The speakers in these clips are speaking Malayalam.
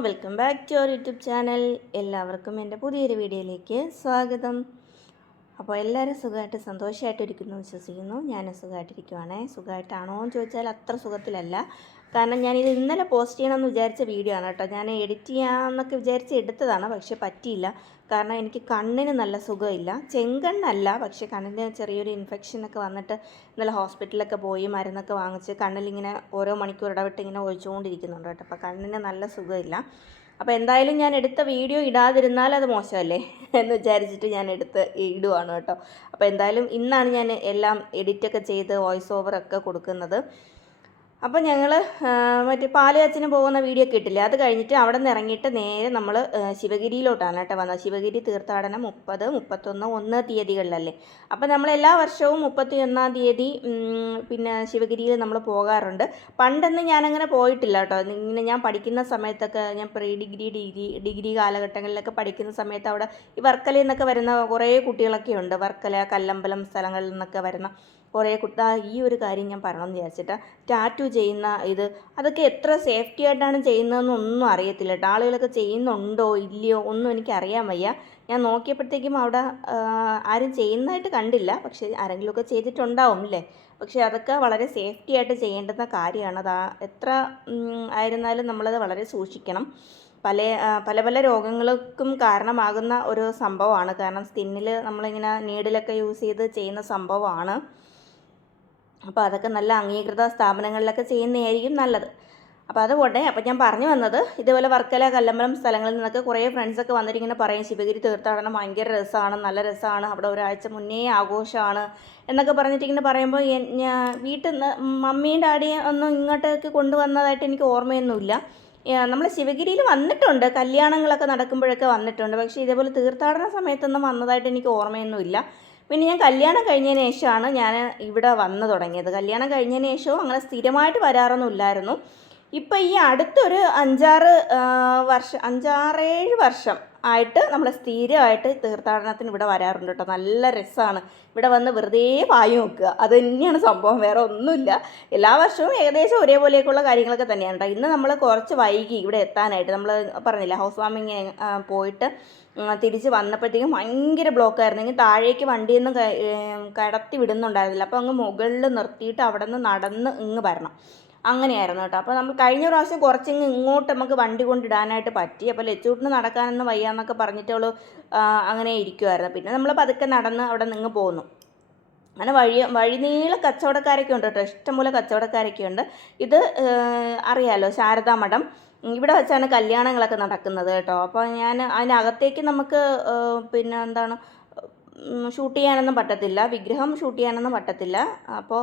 Welcome back to our YouTube channel. എല്ലാവർക്കും എൻ്റെ പുതിയൊരു വീഡിയോയിലേക്ക് സ്വാഗതം. അപ്പോൾ എല്ലാവരും സുഖമായിട്ട് സന്തോഷമായിട്ടിരിക്കുന്നു വിശ്വസിക്കുന്നു. ഞാൻ സുഖമായിട്ടിരിക്കുവാണേ. സുഖമായിട്ടാണോ എന്ന് ചോദിച്ചാൽ അത്ര സുഖത്തിലല്ല. കാരണം ഞാനിത് ഇന്നലെ പോസ്റ്റ് ചെയ്യണമെന്ന് വിചാരിച്ച വീഡിയോ ആണ് കേട്ടോ. ഞാൻ എഡിറ്റ് ചെയ്യാമെന്നൊക്കെ വിചാരിച്ച് എടുത്തതാണ്, പക്ഷേ പറ്റിയില്ല. കാരണം എനിക്ക് കണ്ണിന് നല്ല സുഖമില്ല. ചെങ്കണ്ണല്ല, പക്ഷേ കണ്ണിന് ചെറിയൊരു ഇൻഫെക്ഷനൊക്കെ വന്നിട്ട് ഇന്നലെ ഹോസ്പിറ്റലിലൊക്കെ പോയി മരുന്നൊക്കെ വാങ്ങിച്ച് കണ്ണിലിങ്ങനെ ഓരോ മണിക്കൂർ ഇടവിട്ട് ഇങ്ങനെ ഒഴിച്ചുകൊണ്ടിരിക്കുന്നുണ്ട് കേട്ടോ. അപ്പോൾ കണ്ണിന് നല്ല സുഖമില്ല. അപ്പോൾ എന്തായാലും ഞാൻ എടുത്ത വീഡിയോ ഇടാതിരുന്നാൽ അത് മോശമല്ലേ എന്ന് വിചാരിച്ചിട്ട് ഞാൻ ഇടുവാണ് കേട്ടോ. അപ്പോൾ എന്തായാലും ഇന്നാണ് ഞാൻ എല്ലാം എഡിറ്റൊക്കെ ചെയ്ത് വോയിസ് ഓവറൊക്കെ കൊടുക്കുന്നത്. അപ്പോൾ ഞങ്ങൾ മറ്റേ പാലുകാച്ചിന് പോകുന്ന വീഡിയോ ഒക്കെ ഇട്ടില്ലേ, അത് കഴിഞ്ഞിട്ട് അവിടെ നിന്ന് ഇറങ്ങിയിട്ട് നേരെ നമ്മൾ ശിവഗിരിയിലോട്ടാണ് കേട്ടോ വന്നത്. ശിവഗിരി തീർത്ഥാടനം 30, 31, 1 തീയതികളിലല്ലേ. അപ്പോൾ നമ്മൾ എല്ലാ വർഷവും 31-ാം തീയതി പിന്നെ ശിവഗിരിയിൽ നമ്മൾ പോകാറുണ്ട്. പണ്ടൊന്നും ഞാനങ്ങനെ പോയിട്ടില്ല കേട്ടോ. ഇങ്ങനെ ഞാൻ പഠിക്കുന്ന സമയത്തൊക്കെ, ഞാൻ ഡിഗ്രി കാലഘട്ടങ്ങളിലൊക്കെ പഠിക്കുന്ന സമയത്ത് അവിടെ ഈ വർക്കലയിൽ നിന്നൊക്കെ വരുന്ന കുറേ കുട്ടികളൊക്കെ ഉണ്ട്. വർക്കല, കല്ലമ്പലം സ്ഥലങ്ങളിൽ നിന്നൊക്കെ വരുന്ന കുറേ ഈ ഒരു കാര്യം ഞാൻ പറയണമെന്ന് വിചാരിച്ചിട്ട്, ടാറ്റു ചെയ്യുന്ന അതൊക്കെ എത്ര സേഫ്റ്റി ആയിട്ടാണ് ചെയ്യുന്നതെന്നൊന്നും അറിയത്തില്ല കേട്ടോ. ആളുകളൊക്കെ ചെയ്യുന്നുണ്ടോ ഇല്ലയോ ഒന്നും എനിക്കറിയാൻ വയ്യ. ഞാൻ നോക്കിയപ്പോഴത്തേക്കും അവിടെ ആരും ചെയ്യുന്നതായിട്ട് കണ്ടില്ല. പക്ഷേ ആരെങ്കിലുമൊക്കെ ചെയ്തിട്ടുണ്ടാവും അല്ലേ. പക്ഷേ അതൊക്കെ വളരെ സേഫ്റ്റി ആയിട്ട് ചെയ്യേണ്ടുന്ന കാര്യമാണ്. എത്ര ആയിരുന്നാലും നമ്മളത് വളരെ സൂക്ഷിക്കണം. പല രോഗങ്ങൾക്കും കാരണമാകുന്ന ഒരു സംഭവമാണ്. കാരണം സ്കിന്നിൽ നമ്മളിങ്ങനെ നീഡിലൊക്കെ യൂസ് ചെയ്ത് ചെയ്യുന്ന സംഭവമാണ്. അപ്പോൾ അതൊക്കെ നല്ല അംഗീകൃത സ്ഥാപനങ്ങളിലൊക്കെ ചെയ്യുന്നതായിരിക്കും നല്ലത്. അപ്പോൾ അതുകൊണ്ട് അപ്പോൾ ഞാൻ പറഞ്ഞു വന്നത്, ഇതുപോലെ വർക്കല, കല്ലമ്പലം സ്ഥലങ്ങളിൽ നിന്നൊക്കെ കുറേ ഫ്രണ്ട്സൊക്കെ വന്നിട്ട് ഇങ്ങനെ പറയും, ശിവഗിരി തീർത്ഥാടനം ഭയങ്കര രസമാണ്, നല്ല രസമാണ്, അവിടെ ഒരാഴ്ച മുന്നേ ആഘോഷമാണ് എന്നൊക്കെ പറഞ്ഞിട്ട് ഇങ്ങനെ പറയുമ്പോൾ വീട്ടിൽ നിന്ന് മമ്മിയും ഡാഡിയും ഒന്നും ഇങ്ങോട്ടേക്ക് കൊണ്ടുവന്നതായിട്ട് എനിക്ക് ഓർമ്മയൊന്നുമില്ല. നമ്മൾ ശിവഗിരിയിൽ വന്നിട്ടുണ്ട്, കല്യാണങ്ങളൊക്കെ നടക്കുമ്പോഴൊക്കെ വന്നിട്ടുണ്ട്. പക്ഷേ ഇതേപോലെ തീർത്ഥാടന സമയത്തൊന്നും വന്നതായിട്ട് എനിക്ക് ഓർമ്മയൊന്നുമില്ല. പിന്നെ ഞാൻ കല്യാണം കഴിഞ്ഞതിന് ശേഷമാണ് ഞാൻ ഇവിടെ വന്നു തുടങ്ങിയത്. കല്യാണം കഴിഞ്ഞതിന് ശേഷവും അങ്ങനെ സ്ഥിരമായിട്ട് വരാറൊന്നുമില്ലായിരുന്നു. ഇപ്പം ഈ അടുത്തൊരു 5-7 വർഷം ആയിട്ട് നമ്മൾ സ്ഥിരമായിട്ട് തീർത്ഥാടനത്തിന് ഇവിടെ വരാറുണ്ട് കേട്ടോ. നല്ല രസമാണ്. ഇവിടെ വന്ന് വെറുതെ വായു നോക്കുക, അത് തന്നെയാണ് സംഭവം, വേറെ ഒന്നുമില്ല. എല്ലാ വർഷവും ഏകദേശം ഒരേപോലെയൊക്കെയുള്ള കാര്യങ്ങളൊക്കെ തന്നെയാണ് കേട്ടോ. ഇന്ന് നമ്മൾ കുറച്ച് വൈകി ഇവിടെ എത്താനായിട്ട്. നമ്മൾ പറഞ്ഞില്ല, ഹൗസ് വാമിങ് പോയിട്ട് തിരിച്ച് വന്നപ്പോഴത്തേക്കും ഭയങ്കര ബ്ലോക്കായിരുന്നു. ഇങ്ങനെ താഴേക്ക് വണ്ടിയൊന്നും കടത്തി വിടുന്നുണ്ടായിരുന്നില്ല. അപ്പോൾ അങ്ങ് മുകളിൽ നിർത്തിയിട്ട് അവിടെ നിന്ന് നടന്ന് ഇങ്ങ് വരണം, അങ്ങനെയായിരുന്നു കേട്ടോ. അപ്പോൾ നമ്മൾ കഴിഞ്ഞ പ്രാവശ്യം കുറച്ചിങ്ങ് ഇങ്ങോട്ട് നമുക്ക് വണ്ടി കൊണ്ടിടാനായിട്ട് പറ്റി. അപ്പോൾ ലച്ചൂട്ടിന് നടക്കാനൊന്നും വയ്യാന്നൊക്കെ പറഞ്ഞിട്ട് അവൾ അങ്ങനെ ഇരിക്കുമായിരുന്നു. പിന്നെ നമ്മൾ പതുക്കെ നടന്ന് അവിടെ നിന്ന് പോന്നു. അങ്ങനെ വഴിനീള കച്ചവടക്കാരൊക്കെ ഉണ്ട് കേട്ടോ. ഇഷ്ടംപോലെ കച്ചവടക്കാരൊക്കെ ഉണ്ട്. ഇത് അറിയാലോ, ശാരദാ മഠം. ഇവിടെ വെച്ചാണ് കല്യാണങ്ങളൊക്കെ നടക്കുന്നത് കേട്ടോ. അപ്പോൾ ഞാൻ അതിനകത്തേക്ക് നമുക്ക് പിന്നെ എന്താണ് ഷൂട്ട് ചെയ്യാനൊന്നും പറ്റത്തില്ല, വിഗ്രഹം ഷൂട്ട് ചെയ്യാനൊന്നും പറ്റത്തില്ല. അപ്പോൾ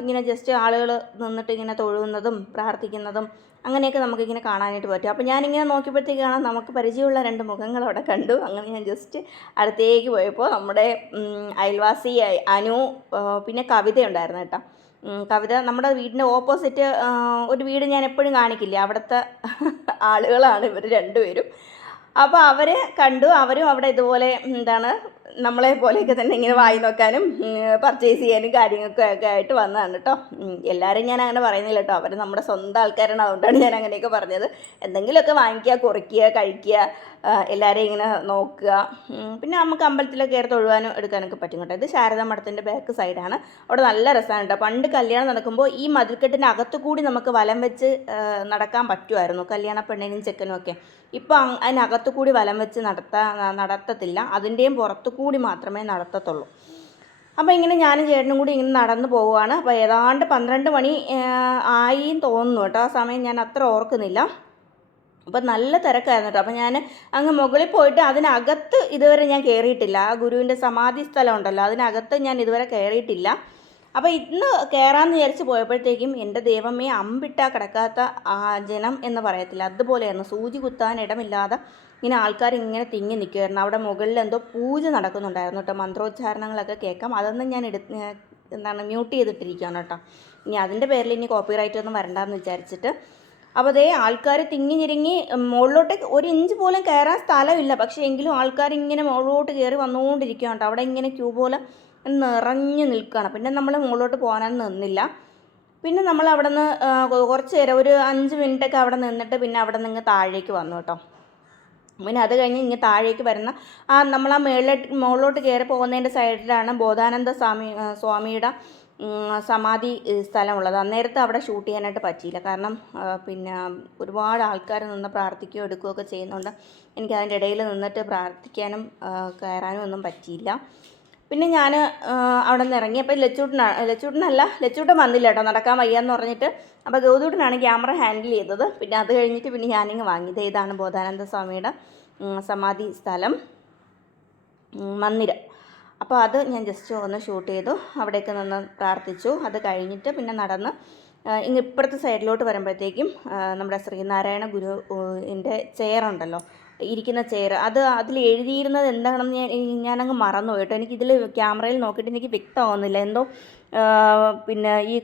ഇങ്ങനെ ജസ്റ്റ് ആളുകൾ നിന്നിട്ട് ഇങ്ങനെ തൊഴുന്നതും പ്രാർത്ഥിക്കുന്നതും അങ്ങനെയൊക്കെ നമുക്കിങ്ങനെ കാണാനായിട്ട് പറ്റും. അപ്പോൾ ഞാനിങ്ങനെ നോക്കിയപ്പോഴത്തേക്കാണ് നമുക്ക് പരിചയമുള്ള 2 മുഖങ്ങൾ അവിടെ കണ്ടു. അങ്ങനെ ഞാൻ ജസ്റ്റ് അടുത്തേക്ക് പോയപ്പോൾ നമ്മുടെ അയൽവാസി അനു പിന്നെ കവിത ഉണ്ടായിരുന്നു കേട്ടോ. കവിത നമ്മുടെ വീടിൻ്റെ ഓപ്പോസിറ്റ് ഒരു വീട് ഞാൻ എപ്പോഴും കാണിക്കില്ല, അവിടുത്തെ ആളുകളാണ് ഇവർ 2 പേരും. അപ്പോൾ അവരെ കണ്ടു. അവരും അവിടെ ഇതുപോലെ നമ്മളെ പോലെയൊക്കെ തന്നെ ഇങ്ങനെ വായി നോക്കാനും പർച്ചേസ് ചെയ്യാനും കാര്യങ്ങൾക്കൊക്കെ ആയിട്ട് വന്നതാണ് കേട്ടോ. എല്ലാവരും ഞാൻ അങ്ങനെ പറയുന്നില്ല കേട്ടോ, അവർ നമ്മുടെ സ്വന്തം ആൾക്കാരാണ്, അതുകൊണ്ടാണ് ഞാൻ അങ്ങനെയൊക്കെ പറഞ്ഞത്. എന്തെങ്കിലുമൊക്കെ വാങ്ങിക്കുക, കുറിക്കുക, കഴിക്കുക, എല്ലാവരെയും ഇങ്ങനെ നോക്കുക. പിന്നെ നമുക്ക് അമ്പലത്തിലൊക്കെ കയറി തൊഴുവാനും എടുക്കാനൊക്കെ പറ്റും കേട്ടോ. ഇത് ശാരദാ മഠത്തിൻ്റെ ബാക്ക് സൈഡാണ്. അവിടെ നല്ല രസമാണ് കേട്ടോ. പണ്ട് കല്യാണം നടക്കുമ്പോൾ ഈ മതിൽക്കെട്ടിൻ്റെ അകത്തുകൂടി നമുക്ക് വലം വെച്ച് നടക്കാൻ പറ്റുമായിരുന്നു, കല്യാണ പെണ്ണിനും ചെക്കനും ഒക്കെ. ഇപ്പോൾ അതിനകത്തുകൂടി വലം വെച്ച് നടത്തത്തില്ല, അതിൻ്റെയും പുറത്തുകൂടി മാത്രമേ നടത്തത്തുള്ളൂ. അപ്പോൾ ഇങ്ങനെ ഞാനും ചേട്ടനും കൂടി ഇങ്ങനെ നടന്നു പോവുകയാണ്. അപ്പോൾ ഏതാണ്ട് 12 മണി ആയിന്ന് തോന്നുന്നു കേട്ടോ. ആ സമയം ഞാൻ അത്ര ഓർക്കുന്നില്ല. അപ്പോൾ നല്ല തിരക്കായിരുന്നു കേട്ടോ. അപ്പോൾ ഞാൻ അങ്ങ് മുകളിൽ പോയിട്ട് അതിനകത്ത് ഇതുവരെ ഞാൻ കയറിയിട്ടില്ല. ആ ഗുരുവിൻ്റെ സമാധി സ്ഥലം ഉണ്ടല്ലോ, അതിനകത്ത് ഞാൻ ഇതുവരെ കയറിയിട്ടില്ല. അപ്പോൾ ഇന്ന് കയറാമെന്ന് വിചാരിച്ച് പോയപ്പോഴത്തേക്കും എൻ്റെ ദൈവമേ, അമ്പിട്ടാ കിടക്കാത്ത ജനം എന്ന് പറയത്തില്ല, അതുപോലെയായിരുന്നു. സൂചി കുത്താൻ ഇടമില്ലാതെ ഇങ്ങനെ ആൾക്കാർ ഇങ്ങനെ തിങ്ങി നിൽക്കുമായിരുന്നു. അവിടെ മുകളിൽ എന്തോ പൂജ നടക്കുന്നുണ്ടായിരുന്നു കേട്ടോ. മന്ത്രോച്ചാരണങ്ങളൊക്കെ കേൾക്കാം. അതൊന്നും ഞാൻ മ്യൂട്ട് ചെയ്തിട്ടിരിക്കുകയാണ് കേട്ടോ. ഇനി അതിൻ്റെ പേരിൽ ഇനി കോപ്പിറൈറ്റ് ഒന്നും വരണ്ടെന്ന് വിചാരിച്ചിട്ട്. അപ്പോൾ അതേ ആൾക്കാർ തിങ്ങി ഞെരുങ്ങി മുകളിലോട്ട് 1 ഇഞ്ച് പോലും കയറാൻ സ്ഥലമില്ല. പക്ഷേ എങ്കിലും ആൾക്കാർ ഇങ്ങനെ മുകളിലോട്ട് കയറി വന്നുകൊണ്ടിരിക്കുകയാണ് കേട്ടോ. അവിടെ ഇങ്ങനെ ക്യൂ പോലെ നിറഞ്ഞു നിൽക്കുകയാണ്. പിന്നെ നമ്മൾ മുകളിലോട്ട് പോകാനൊന്നും നിന്നില്ല. പിന്നെ നമ്മൾ അവിടെ നിന്ന് കുറച്ച് നേരം ഒരു 5 മിനിറ്റൊക്കെ അവിടെ നിന്നിട്ട് പിന്നെ അവിടെ നിന്ന് താഴേക്ക് വന്നു കേട്ടോ. പിന്നെ അത് കഴിഞ്ഞ് ഇങ്ങനെ താഴേക്ക് വരുന്ന നമ്മൾ ആ മുകളിലോട്ട് കയറി പോകുന്നതിൻ്റെ സൈഡിലാണ് ബോധാനന്ദ സ്വാമിയുടെ സമാധി സ്ഥലമുള്ളത്. അന്നേരത്തെ അവിടെ ഷൂട്ട് ചെയ്യാനായിട്ട് പറ്റിയില്ല. കാരണം പിന്നെ ഒരുപാട് ആൾക്കാർ നിന്ന് പ്രാർത്ഥിക്കുകയോ എടുക്കുകയൊക്കെ ചെയ്യുന്നുണ്ട്. എനിക്ക് അതിൻ്റെ ഇടയിൽ നിന്നിട്ട് പ്രാർത്ഥിക്കാനും കയറാനും ഒന്നും പറ്റിയില്ല. പിന്നെ ഞാൻ അവിടെ നിന്ന് ഇറങ്ങി. അപ്പോൾ ലച്ചൂട്ടൻ വന്നില്ല കേട്ടോ, നടക്കാൻ വയ്യാന്ന് പറഞ്ഞിട്ട്. അപ്പോൾ ഗൗതൂട്ടനാണ് ക്യാമറ ഹാൻഡിൽ ചെയ്തത്. പിന്നെ അത് കഴിഞ്ഞിട്ട് പിന്നെ ഞാനിങ്ങ് വാങ്ങിയത്. ഇതാണ് ബോധാനന്ദ സ്വാമിയുടെ സമാധി സ്ഥലം, മന്ദിരം. അപ്പോൾ അത് ഞാൻ ജസ്റ്റ് ഒന്ന് ഷൂട്ട് ചെയ്തു. അവിടേക്ക് നിന്ന് പ്രാർത്ഥിച്ചു. അത് കഴിഞ്ഞിട്ട് പിന്നെ നടന്ന് ഇപ്പുറത്തെ സൈഡിലോട്ട് വരുമ്പോഴത്തേക്കും നമ്മുടെ ശ്രീനാരായണ ഗുരുവിൻ്റെ ചെയറുണ്ടല്ലോ, ഇരിക്കുന്ന ചെയർ, അതിൽ എഴുതിയിരുന്നത് എന്താണെന്ന് ഞാനങ്ങ് മറന്നു കേട്ടോ. എനിക്കിതിൽ ക്യാമറയിൽ നോക്കിയിട്ട് എനിക്ക് വ്യക്തമാവുന്നില്ല. എന്തോ പിന്നെ ഈ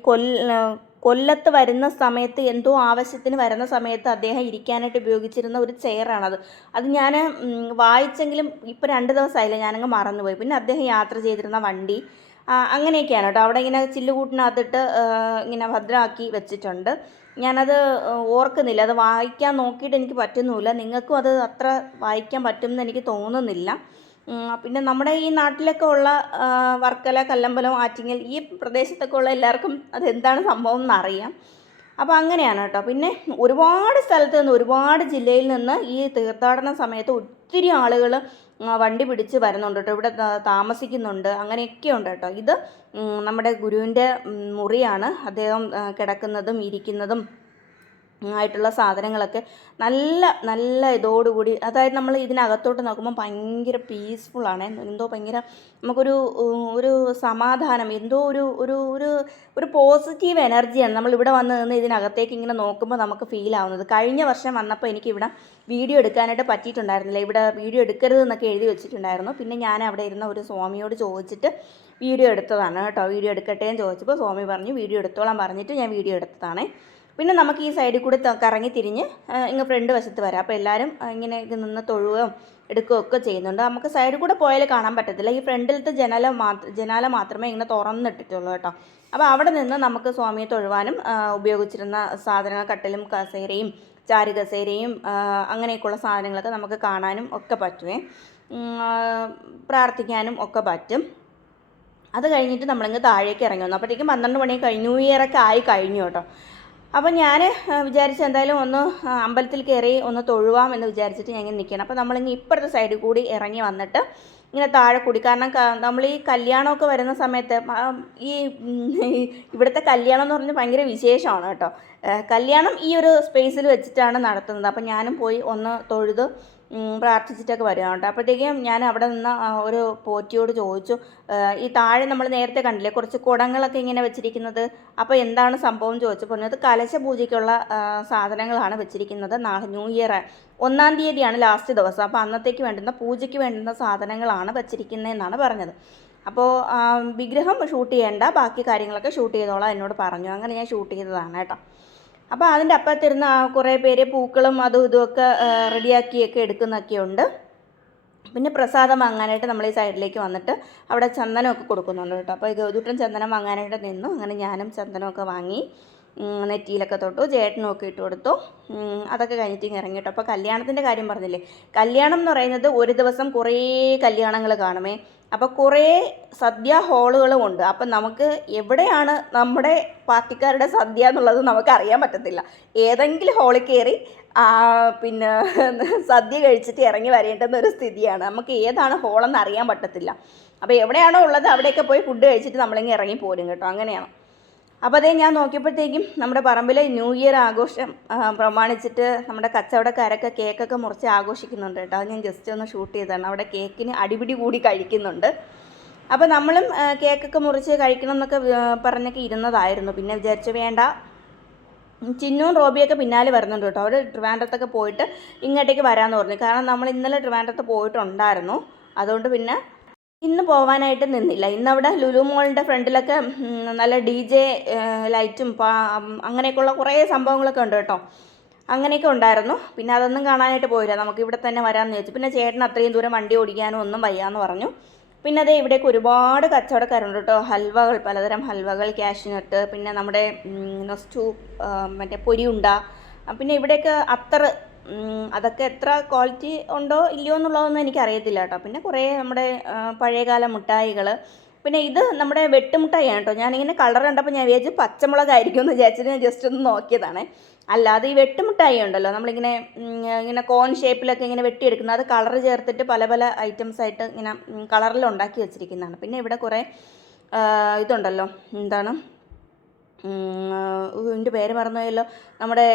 കൊല്ലത്ത് വരുന്ന സമയത്ത്, എന്തോ ആവശ്യത്തിന് വരുന്ന സമയത്ത് അദ്ദേഹം ഇരിക്കാനായിട്ട് ഉപയോഗിച്ചിരുന്ന ഒരു ചെയറാണത്. അത് ഞാൻ വായിച്ചെങ്കിലും ഇപ്പോൾ 2 ദിവസമായില്ല, ഞാനങ്ങ് മറന്നുപോയി. പിന്നെ അദ്ദേഹം യാത്ര ചെയ്തിരുന്ന വണ്ടി, അങ്ങനെയൊക്കെയാണ് കേട്ടോ. അവിടെ ഇങ്ങനെ ചില്ലുകൂട്ടിനകത്തിട്ട് ഇങ്ങനെ ഭദ്രമാക്കി വെച്ചിട്ടുണ്ട്. ഞാനത് ഓർക്കുന്നില്ല, അത് വായിക്കാൻ നോക്കിയിട്ട് എനിക്ക് പറ്റുന്നുമില്ല. നിങ്ങൾക്കും അത് അത്ര വായിക്കാൻ പറ്റുമെന്ന് എനിക്ക് തോന്നുന്നില്ല. പിന്നെ നമ്മുടെ ഈ നാട്ടിലൊക്കെ ഉള്ള വർക്കല, കല്ലമ്പലം, ആറ്റിങ്ങൽ ഈ പ്രദേശത്തൊക്കെ ഉള്ള എല്ലാവർക്കും അതെന്താണ് സംഭവം എന്നറിയാം. അപ്പോൾ അങ്ങനെയാണ് കേട്ടോ. പിന്നെ ഒരുപാട് സ്ഥലത്ത് നിന്ന്, ഒരുപാട് ജില്ലയിൽ നിന്ന് ഈ തീർത്ഥാടന സമയത്ത് ഒത്തിരി ആളുകൾ വണ്ടി പിടിച്ച് വരുന്നുണ്ട് കേട്ടോ, ഇവിടെ താമസിക്കുന്നുണ്ട്, അങ്ങനെയൊക്കെ ഉണ്ട് കേട്ടോ. ഇത് നമ്മുടെ ഗുരുവിൻ്റെ മുറിയാണ്. അദ്ദേഹം കിടക്കുന്നതും ഇരിക്കുന്നതും ആയിട്ടുള്ള സാധനങ്ങളൊക്കെ നല്ല ഇതോടുകൂടി, അതായത് നമ്മൾ ഇതിനകത്തോട്ട് നോക്കുമ്പോൾ ഭയങ്കര പീസ്ഫുള്ളാണ്. എന്തോ ഭയങ്കര നമുക്കൊരു സമാധാനം, എന്തോ ഒരു പോസിറ്റീവ് എനർജിയാണ് നമ്മളിവിടെ വന്ന് നിന്ന് ഇതിനകത്തേക്ക് ഇങ്ങനെ നോക്കുമ്പോൾ നമുക്ക് ഫീൽ ആവുന്നത്. കഴിഞ്ഞ വർഷം വന്നപ്പോൾ എനിക്കിവിടെ വീഡിയോ എടുക്കാനായിട്ട് പറ്റിയിട്ടുണ്ടായിരുന്നില്ല. ഇവിടെ വീഡിയോ എടുക്കരുതെന്നൊക്കെ എഴുതി വെച്ചിട്ടുണ്ടായിരുന്നു. പിന്നെ ഞാൻ അവിടെ ഇരുന്ന ഒരു സ്വാമിയോട് ചോദിച്ചിട്ട് വീഡിയോ എടുത്തതാണ് കേട്ടോ. വീഡിയോ എടുക്കട്ടെ എന്ന് ചോദിച്ചപ്പോൾ സ്വാമി പറഞ്ഞു വീഡിയോ എടുത്തോളാൻ പറഞ്ഞിട്ട് ഞാൻ വീഡിയോ എടുത്തതാണ്. പിന്നെ നമുക്ക് ഈ സൈഡിൽ കൂടി കറങ്ങി തിരിഞ്ഞ് ഇങ്ങ് ഫ്രണ്ട് വശത്ത് വരാം. അപ്പോൾ എല്ലാവരും ഇങ്ങനെ ഇത് നിന്ന് തൊഴുകയും എടുക്കുകയും ഒക്കെ ചെയ്യുന്നുണ്ട്. നമുക്ക് സൈഡിൽ കൂടെ പോയാൽ കാണാൻ പറ്റത്തില്ല. ഈ ഫ്രണ്ടിലത്തെ ജനാല മാത്രമേ ഇങ്ങനെ തുറന്നിട്ടിട്ടുള്ളൂ കേട്ടോ. അപ്പോൾ അവിടെ നിന്ന് നമുക്ക് സ്വാമിയെ തൊഴുവാനും ഉപയോഗിച്ചിരുന്ന സാധനങ്ങൾ, കട്ടിലും കസേരയും ചാരുകസേരയും അങ്ങനെയൊക്കെയുള്ള സാധനങ്ങളൊക്കെ നമുക്ക് കാണാനും ഒക്കെ പറ്റുമേ, പ്രാർത്ഥിക്കാനും ഒക്കെ പറ്റും. അത് കഴിഞ്ഞിട്ട് നമ്മളിങ്ങ് താഴേക്ക് ഇറങ്ങി വന്നു. അപ്പോഴത്തേക്കും 12 മണി കഴിഞ്ഞു, ന്യൂ ഇയറൊക്കെ ആയി കഴിഞ്ഞു കേട്ടോ. അപ്പോൾ ഞാൻ വിചാരിച്ച് എന്തായാലും ഒന്ന് അമ്പലത്തിൽ കയറി ഒന്ന് തൊഴുവാം എന്ന് വിചാരിച്ചിട്ട് ഞാൻ ഇങ്ങനെ നിൽക്കണം. അപ്പോൾ നമ്മളിങ്ങനെ ഇപ്പുറത്തെ സൈഡിൽ കൂടി ഇറങ്ങി വന്നിട്ട് ഇങ്ങനെ താഴെ കൂടി, കാരണം നമ്മൾ ഈ കല്യാണമൊക്കെ വരുന്ന സമയത്ത് ഈ ഇവിടുത്തെ കല്യാണം എന്ന് പറഞ്ഞാൽ ഭയങ്കര വിശേഷമാണ് കേട്ടോ. കല്യാണം ഈ ഒരു സ്പേസിൽ വെച്ചിട്ടാണ് നടത്തുന്നത്. അപ്പോൾ ഞാനും പോയി ഒന്ന് തൊഴുത് പ്രാർത്ഥിച്ചിട്ടൊക്കെ വരിക കേട്ടോ. അപ്പോഴത്തേക്കും ഞാൻ അവിടെ നിന്ന് ഒരു പോറ്റിയോട് ചോദിച്ചു, ഈ താഴെ നമ്മൾ നേരത്തെ കണ്ടില്ലേ കുറച്ച് കുടങ്ങളൊക്കെ ഇങ്ങനെ വെച്ചിരിക്കുന്നത്, അപ്പോൾ എന്താണ് സംഭവം ചോദിച്ചപ്പോൾ പറഞ്ഞത് കലശ പൂജയ്ക്കുള്ള സാധനങ്ങളാണ് വെച്ചിരിക്കുന്നത്. ന്യൂ ഇയർ 1-ാം തീയതിയാണ് ലാസ്റ്റ് ദിവസം. അപ്പോൾ അന്നത്തേക്ക് വേണ്ടുന്ന പൂജയ്ക്ക് വേണ്ടുന്ന സാധനങ്ങളാണ് വെച്ചിരിക്കുന്നതെന്നാണ് പറഞ്ഞത്. അപ്പോൾ വിഗ്രഹം ഷൂട്ട് ചെയ്യേണ്ട, ബാക്കി കാര്യങ്ങളൊക്കെ ഷൂട്ട് ചെയ്തോളാം എന്നോട് പറഞ്ഞു. അങ്ങനെ ഞാൻ ഷൂട്ട് ചെയ്തതാണ് കേട്ടോ. അപ്പോൾ അതിൻ്റെ അപ്പുറത്തിരുന്ന് കുറേ പേര് പൂക്കളും അതും ഇതുമൊക്കെ റെഡിയാക്കിയൊക്കെ എടുക്കുന്നൊക്കെ ഉണ്ട്. പിന്നെ പ്രസാദം വാങ്ങാനായിട്ട് നമ്മൾ ഈ സൈഡിലേക്ക് വന്നിട്ട് അവിടെ ചന്ദനമൊക്കെ കൊടുക്കുന്നുണ്ട് കേട്ടോ. അപ്പോൾ ഗൗതൂട്ടൻ ചന്ദനം വാങ്ങാനായിട്ട് നിന്നു. അങ്ങനെ ഞാനും ചന്ദനമൊക്കെ വാങ്ങി നെറ്റിയിലൊക്കെ തൊട്ടു, ചേട്ടനുമൊക്കെ ഇട്ട് കൊടുത്തു. അതൊക്കെ കഴിഞ്ഞിട്ട് ഇറങ്ങി കേട്ടോ. അപ്പോൾ കല്യാണത്തിൻ്റെ കാര്യം പറഞ്ഞില്ലേ, കല്യാണം എന്ന് പറയുന്നത് ഒരു ദിവസം കുറേ കല്യാണങ്ങൾ കാണുമേ. അപ്പോൾ കുറേ സദ്യ ഹോളുകളും ഉണ്ട്. അപ്പം നമുക്ക് എവിടെയാണ് നമ്മുടെ പാർട്ടിക്കാരുടെ സദ്യ എന്നുള്ളത് നമുക്ക് അറിയാൻ പറ്റത്തില്ല. ഏതെങ്കിലും ഹോളിൽ കയറി പിന്നെ സദ്യ കഴിച്ചിട്ട് ഇറങ്ങി വരേണ്ടുന്ന ഒരു സ്ഥിതിയാണ്. നമുക്ക് ഏതാണ് ഹോളെന്ന് അറിയാൻ പറ്റത്തില്ല. അപ്പോൾ എവിടെയാണോ ഉള്ളത് അവിടെയൊക്കെ പോയി ഫുഡ് കഴിച്ചിട്ട് നമ്മളിങ്ങനെ ഇറങ്ങി പോരും കേട്ടോ. അങ്ങനെയാണ്. അപ്പോൾ അതേ ഞാൻ നോക്കിയപ്പോഴത്തേക്കും നമ്മുടെ പറമ്പിൽ ന്യൂ ഇയർ ആഘോഷം പ്രമാണിച്ചിട്ട് നമ്മുടെ കച്ചവടക്കാരൊക്കെ കേക്കൊക്കെ മുറിച്ച് ആഘോഷിക്കുന്നുണ്ട് കേട്ടോ. അത് ഞാൻ ജസ്റ്റ് ഒന്ന് ഷൂട്ട് ചെയ്തതാണ്. അവിടെ കേക്കിന് അടിപിടി കൂടി കഴിക്കുന്നുണ്ട്. അപ്പോൾ നമ്മളും കേക്കൊക്കെ മുറിച്ച് കഴിക്കണം എന്നൊക്കെ പറഞ്ഞൊക്കെ ഇരുന്നതായിരുന്നു. പിന്നെ വിചാരിച്ചു വേണ്ട, ചിന്നുവും റോബിയൊക്കെ പിന്നാലെ വരുന്നുണ്ട് കേട്ടോ. അവർ ട്രിവാൻഡ്രത്തൊക്കെ പോയിട്ട് ഇങ്ങോട്ടേക്ക് വരാമെന്ന് പറഞ്ഞു. കാരണം നമ്മൾ ഇന്നലെ ട്രിവാൻഡ്രത്ത് പോയിട്ടുണ്ടായിരുന്നു. അതുകൊണ്ട് പിന്നെ ഇന്ന് പോകാനായിട്ട് നിന്നില്ല. ഇന്നവിടെ ലുലു മോളിൻ്റെ ഫ്രണ്ടിലൊക്കെ നല്ല DJ ലൈറ്റും അങ്ങനെയൊക്കെയുള്ള കുറേ സംഭവങ്ങളൊക്കെ ഉണ്ട് കേട്ടോ. അങ്ങനെയൊക്കെ ഉണ്ടായിരുന്നു. പിന്നെ അതൊന്നും കാണാനായിട്ട് പോയില്ല. നമുക്ക് ഇവിടെ തന്നെ വരാമെന്ന് ചോദിച്ചു. പിന്നെ ചേട്ടൻ അത്രയും ദൂരം വണ്ടി ഓടിക്കാനും ഒന്നും വയ്യാന്ന് പറഞ്ഞു. പിന്നെ അതേ ഇവിടേക്ക് ഒരുപാട് കച്ചവടക്കാരുണ്ട് കേട്ടോ. ഹൽവകൾ, പലതരം ഹൽവകൾ, കാഷ്യൂനട്ട്, പിന്നെ നമ്മുടെ നൊസ്റ്റു, മറ്റേ പൊരിയുണ്ട, പിന്നെ ഇവിടെയൊക്കെ അത്തർ, അതൊക്കെ എത്ര ക്വാളിറ്റി ഉണ്ടോ ഇല്ലയോ എന്നുള്ളതൊന്നും എനിക്കറിയത്തില്ല കേട്ടോ. പിന്നെ കുറേ നമ്മുടെ പഴയകാല മിഠായികൾ, പിന്നെ ഇത് നമ്മുടെ വെട്ടുമുട്ടായിയാണ് കേട്ടോ. ഞാനിങ്ങനെ കളർ കണ്ടപ്പോൾ ഞാൻ വിചാരിച്ചു പച്ചമുളകായിരിക്കും എന്ന് വിചാരിച്ചിട്ട് ഞാൻ ജസ്റ്റ് ഒന്ന് നോക്കിയതാണ്. അല്ലാതെ ഈ വെട്ടുമുട്ടായി ഉണ്ടല്ലോ, നമ്മളിങ്ങനെ ഇങ്ങനെ കോൺ ഷേപ്പിലൊക്കെ ഇങ്ങനെ വെട്ടിയെടുക്കുന്നത്, അത് കളർ ചേർത്തിട്ട് പല പല ഐറ്റംസ് ആയിട്ട് ഇങ്ങനെ കളറിൽ ഉണ്ടാക്കി വെച്ചിരിക്കുന്നതാണ്. പിന്നെ ഇവിടെ കുറേ ഇതുണ്ടല്ലോ, എന്താണ് ഇതിൻ്റെ പേര് മറന്നുപോയല്ലോ, നമ്മുടെ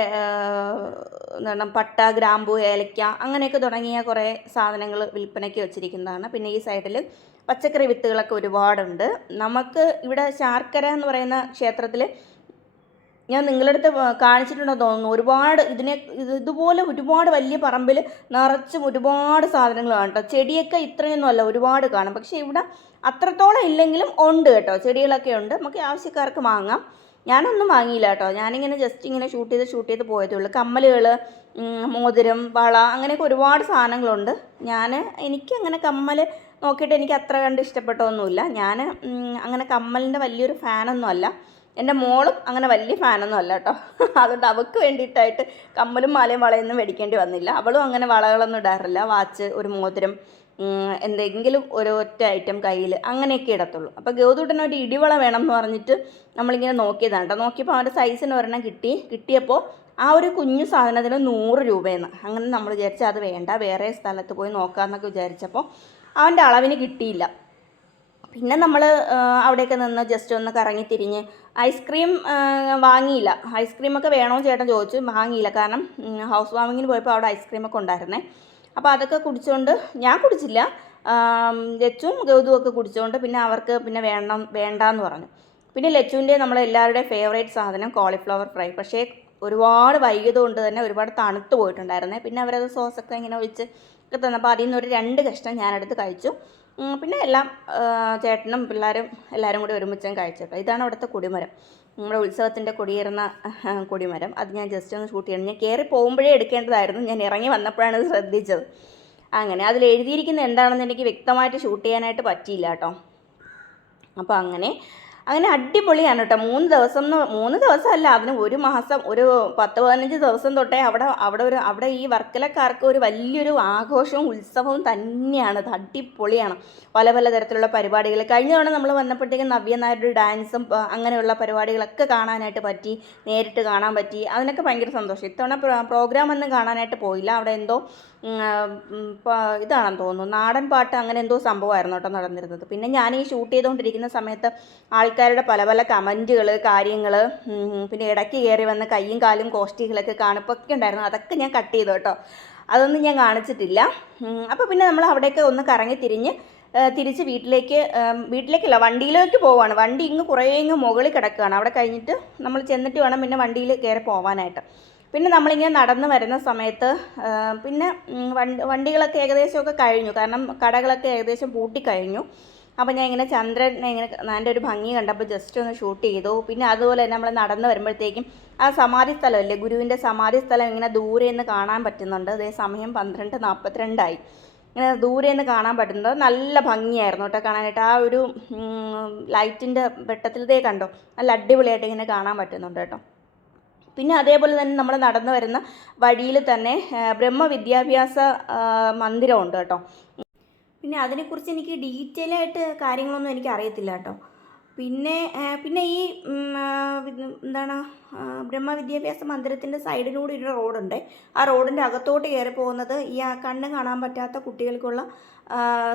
എന്താണ് പട്ട, ഗ്രാമ്പു, ഏലക്ക, അങ്ങനെയൊക്കെ തുടങ്ങിയ കുറേ സാധനങ്ങൾ വിൽപ്പനയ്ക്ക് വെച്ചിരിക്കുന്നതാണ്. പിന്നെ ഈ സൈഡിൽ പച്ചക്കറി വിത്തുകളൊക്കെ ഒരുപാടുണ്ട്. നമുക്ക് ഇവിടെ ശാർക്കര എന്ന് പറയുന്ന ക്ഷേത്രത്തിൽ ഞാൻ നിങ്ങളുടെ അടുത്ത് കാണിച്ചിട്ടുണ്ടെന്ന് തോന്നുന്നു. ഒരുപാട് ഇതുപോലെ ഒരുപാട് വലിയ പറമ്പിൽ നിറച്ചും ഒരുപാട് സാധനങ്ങളാണ് കേട്ടോ. ചെടിയൊക്കെ ഇത്രയൊന്നും അല്ല, ഒരുപാട് കാണും. പക്ഷേ ഇവിടെ അത്രത്തോളം ഇല്ലെങ്കിലും ഉണ്ട് കേട്ടോ, ചെടികളൊക്കെ ഉണ്ട്, നമുക്ക് ആവശ്യക്കാർക്ക് വാങ്ങാം. ഞാനൊന്നും വാങ്ങിയില്ല കേട്ടോ. ഞാനിങ്ങനെ ജസ്റ്റ് ഇങ്ങനെ ഷൂട്ട് ചെയ്ത് പോയതേ ഉള്ളൂ. കമ്മലുകൾ, മോതിരം, വള, അങ്ങനെയൊക്കെ ഒരുപാട് സാധനങ്ങളുണ്ട്. എനിക്കങ്ങനെ കമ്മൽ നോക്കിയിട്ട് എനിക്ക് അത്ര കണ്ട് ഇഷ്ടപ്പെട്ടൊന്നുമില്ല. ഞാൻ അങ്ങനെ കമ്മലിൻ്റെ വലിയൊരു ഫാനൊന്നും അല്ല. എൻ്റെ മോളും അങ്ങനെ വലിയ ഫാനൊന്നും അല്ല കേട്ടോ. അതുകൊണ്ട് അവൾക്ക് വേണ്ടിയിട്ടായിട്ട് കമ്മലും മാലയും വളയൊന്നും മേടിക്കേണ്ടി വന്നില്ല. അവളും അങ്ങനെ വളകളൊന്നും ഇടാറില്ല. വാച്ച്, ഒരു മോതിരം, എന്തെങ്കിലും ഒരു ഒറ്റ ഐറ്റം കയ്യിൽ, അങ്ങനെയൊക്കെ ഇടത്തുള്ളൂ. അപ്പോൾ ഗൗതൂട്ടന് ഒരു ഇടിവള വേണം എന്ന് പറഞ്ഞിട്ട് നമ്മളിങ്ങനെ നോക്കിയതാണ് കേട്ടോ. നോക്കിയപ്പോൾ അവൻ്റെ സൈസിന് ഒരെണ്ണം കിട്ടിയപ്പോൾ ആ ഒരു കുഞ്ഞു സാധനത്തിന് 100 രൂപയെന്ന്. അങ്ങനെ നമ്മൾ വിചാരിച്ചാൽ അത് വേണ്ട, വേറെ സ്ഥലത്ത് പോയി നോക്കാമെന്നൊക്കെ വിചാരിച്ചപ്പോൾ അവൻ്റെ അളവിന് കിട്ടിയില്ല. പിന്നെ നമ്മൾ അവിടെയൊക്കെ നിന്ന് ജസ്റ്റ് ഒന്ന് കറങ്ങി തിരിഞ്ഞ് ഐസ്ക്രീം വാങ്ങിയില്ല. ഐസ്ക്രീമൊക്കെ വേണോ ചേട്ടൻ ചോദിച്ചു, വാങ്ങിയില്ല. കാരണം ഹൗസ് വാമിങ്ങിന് പോയപ്പോൾ അവിടെ ഐസ്ക്രീമൊക്കെ ഉണ്ടായിരുന്നേ. അപ്പോൾ അതൊക്കെ കുടിച്ചുകൊണ്ട്, ഞാൻ കുടിച്ചില്ല, ലച്ചുവും ഗൗതുവും ഒക്കെ കുടിച്ചുകൊണ്ട് പിന്നെ അവർക്ക് പിന്നെ വേണ്ടാന്ന് പറഞ്ഞു. പിന്നെ ലച്ചുവിൻ്റെ നമ്മളെല്ലാവരുടെയും ഫേവറേറ്റ് സാധനം കോളിഫ്ലവർ ഫ്രൈ. പക്ഷേ ഒരുപാട് വൈകിയത് കൊണ്ട് തന്നെ ഒരുപാട് തണുത്ത് പോയിട്ടുണ്ടായിരുന്നേ. പിന്നെ അവരത് സോസൊക്കെ ഇങ്ങനെ ഒഴിച്ച് ഒക്കെ തന്നപ്പോൾ അതിൽ നിന്ന് ഒരു 2 കഷ്ണം ഞാനെടുത്ത് കഴിച്ചു. പിന്നെ എല്ലാം ചേട്ടനും പിള്ളേരും എല്ലാവരും കൂടി ഒരുമിച്ചും കഴിച്ചിട്ടോ. ഇതാണ് അവിടുത്തെ കൊടിമരം, നമ്മുടെ ഉത്സവത്തിൻ്റെ കൊടിയേറുന്ന കൊടിമരം. അത് ഞാൻ ജസ്റ്റ് ഒന്ന് ഷൂട്ട് ചെയ്യണം. ഞാൻ കയറി പോകുമ്പോഴേ എടുക്കേണ്ടതായിരുന്നു, ഞാൻ ഇറങ്ങി വന്നപ്പോഴാണ് ഇത് ശ്രദ്ധിച്ചത്. അങ്ങനെ അതിൽ എഴുതിയിരിക്കുന്നത് എന്താണെന്ന് എനിക്ക് വ്യക്തമായിട്ട് ഷൂട്ട് ചെയ്യാനായിട്ട് പറ്റിയില്ല കേട്ടോ. അപ്പോൾ അങ്ങനെ അടിപൊളിയാണ് കേട്ടോ. 3 ദിവസമല്ല, അതിന് 1 മാസം, ഒരു 10-15 ദിവസം തൊട്ടേ അവിടെ ഈ വർക്കലക്കാർക്ക് ഒരു വലിയൊരു ആഘോഷവും ഉത്സവവും തന്നെയാണ്. അത് അടിപൊളിയാണ്. പല തരത്തിലുള്ള പരിപാടികൾ. കഴിഞ്ഞ തവണ നമ്മൾ വന്നപ്പോഴത്തേക്കും നവ്യ നായരുടെ ഡാൻസും അങ്ങനെയുള്ള പരിപാടികളൊക്കെ കാണാനായിട്ട് പറ്റി, നേരിട്ട് കാണാൻ പറ്റി. അതിനൊക്കെ ഭയങ്കര സന്തോഷം. ഇത്തവണ പ്രോഗ്രാം ഒന്നും കാണാനായിട്ട് പോയില്ല. അവിടെ എന്തോ ഇതാണെന്ന് തോന്നുന്നു, നാടൻ പാട്ട്, അങ്ങനെ എന്തോ സംഭവമായിരുന്നു കേട്ടോ നടന്നിരുന്നത്. പിന്നെ ഞാൻ ഈ ഷൂട്ട് ചെയ്തുകൊണ്ടിരിക്കുന്ന സമയത്ത് ആൾക്കാരുടെ പല കമൻറ്റുകൾ, കാര്യങ്ങൾ, പിന്നെ ഇടയ്ക്ക് കയറി വന്ന് കയ്യും കാലും കോഷ്ടികളൊക്കെ കാണിപ്പൊക്കെ ഉണ്ടായിരുന്നു. അതൊക്കെ ഞാൻ കട്ട് ചെയ്തു കേട്ടോ, അതൊന്നും ഞാൻ കാണിച്ചിട്ടില്ല. അപ്പോൾ പിന്നെ നമ്മൾ അവിടെയൊക്കെ ഒന്ന് കറങ്ങി തിരിച്ച് വീട്ടിലേക്കല്ല, വണ്ടിയിലേക്ക് പോവുകയാണ്. വണ്ടി കുറേ മുകളിൽ കിടക്കുകയാണ്. അവിടെ കഴിഞ്ഞിട്ട് നമ്മൾ ചെന്നിട്ട് വേണം പിന്നെ വണ്ടിയിൽ കയറി പോകാനായിട്ട്. പിന്നെ നമ്മളിങ്ങനെ നടന്ന് വരുന്ന സമയത്ത് പിന്നെ വണ്ടികളൊക്കെ ഏകദേശമൊക്കെ കഴിഞ്ഞു, കാരണം കടകളൊക്കെ ഏകദേശം പൂട്ടിക്കഴിഞ്ഞു. അപ്പോൾ ഞാൻ ഇങ്ങനെ അതിൻ്റെ ഒരു ഭംഗി കണ്ടപ്പോൾ ജസ്റ്റ് ഒന്ന് ഷൂട്ട് ചെയ്തു. പിന്നെ അതുപോലെ തന്നെ നമ്മൾ നടന്ന് വരുമ്പോഴത്തേക്കും ആ സമാധി സ്ഥലമല്ലേ, ഗുരുവിൻ്റെ സമാധി സ്ഥലം ഇങ്ങനെ ദൂരെ നിന്ന് കാണാൻ പറ്റുന്നുണ്ട്. അതേ സമയം 12:42 ഇങ്ങനെ ദൂരെ നിന്ന് കാണാൻ പറ്റുന്നത് നല്ല ഭംഗിയായിരുന്നു കേട്ടോ കാണാനായിട്ട്. ആ ഒരു ലൈറ്റിൻ്റെ വെട്ടത്തിലതേ കണ്ടോ, നല്ല അടിപൊളിയായിട്ട് ഇങ്ങനെ കാണാൻ പറ്റുന്നുണ്ട് കേട്ടോ. പിന്നെ അതേപോലെ തന്നെ നമ്മൾ നടന്നു വരുന്ന വഴിയിൽ തന്നെ ബ്രഹ്മവിദ്യാഭ്യാസ മന്ദിരമുണ്ട് കേട്ടോ. പിന്നെ അതിനെക്കുറിച്ച് എനിക്ക് ഡീറ്റെയിൽ ആയിട്ട് കാര്യങ്ങളൊന്നും എനിക്ക് അറിയത്തില്ല കേട്ടോ. പിന്നെ ഈ എന്താണ് ബ്രഹ്മവിദ്യാഭ്യാസ മന്ദിരത്തിൻ്റെ സൈഡിലൂടെ ഒരു റോഡുണ്ട്. ആ റോഡിൻ്റെ അകത്തോട്ട് കയറി പോകുന്നത് ഈ കണ്ണ് കാണാൻ പറ്റാത്ത കുട്ടികൾക്കുള്ള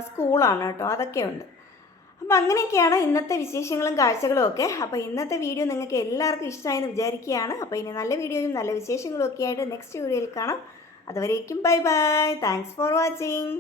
സ്കൂളാണ് കേട്ടോ. അതൊക്കെയുണ്ട്. അപ്പോൾ അങ്ങനെയൊക്കെയാണ് ഇന്നത്തെ വിശേഷങ്ങളും കാഴ്ചകളും ഒക്കെ. അപ്പോൾ ഇന്നത്തെ വീഡിയോ നിങ്ങൾക്ക് എല്ലാവർക്കും ഇഷ്ടമായെന്ന് വിചാരിക്കുകയാണ്. അപ്പോൾ ഇനി നല്ല വീഡിയോയും നല്ല വിശേഷങ്ങളും ഒക്കെ ആയിട്ട് നെക്സ്റ്റ് വീഡിയോയിൽ കാണാം. അതുവരേക്കും ബൈ. Thanks for watching.